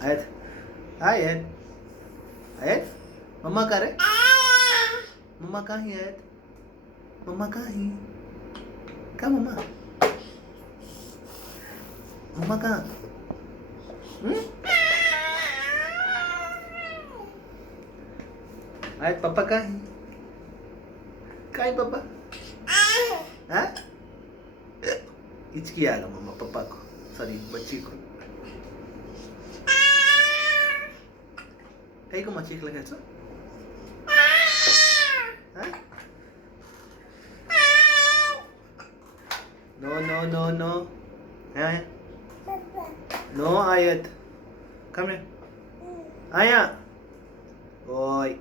आयत आयत आयत मम्मा का रे मम्मा कहाँ है आयत मम्मा कहाँ है कहाँ मम्मा मम्मा कहाँ आयत पापा कहाँ है पापा हाँ हिचकी आ गया मम्मा पापा को सॉरी बच्ची को काही को मच्छी लगायचं no no no no no आयत come here आया ओय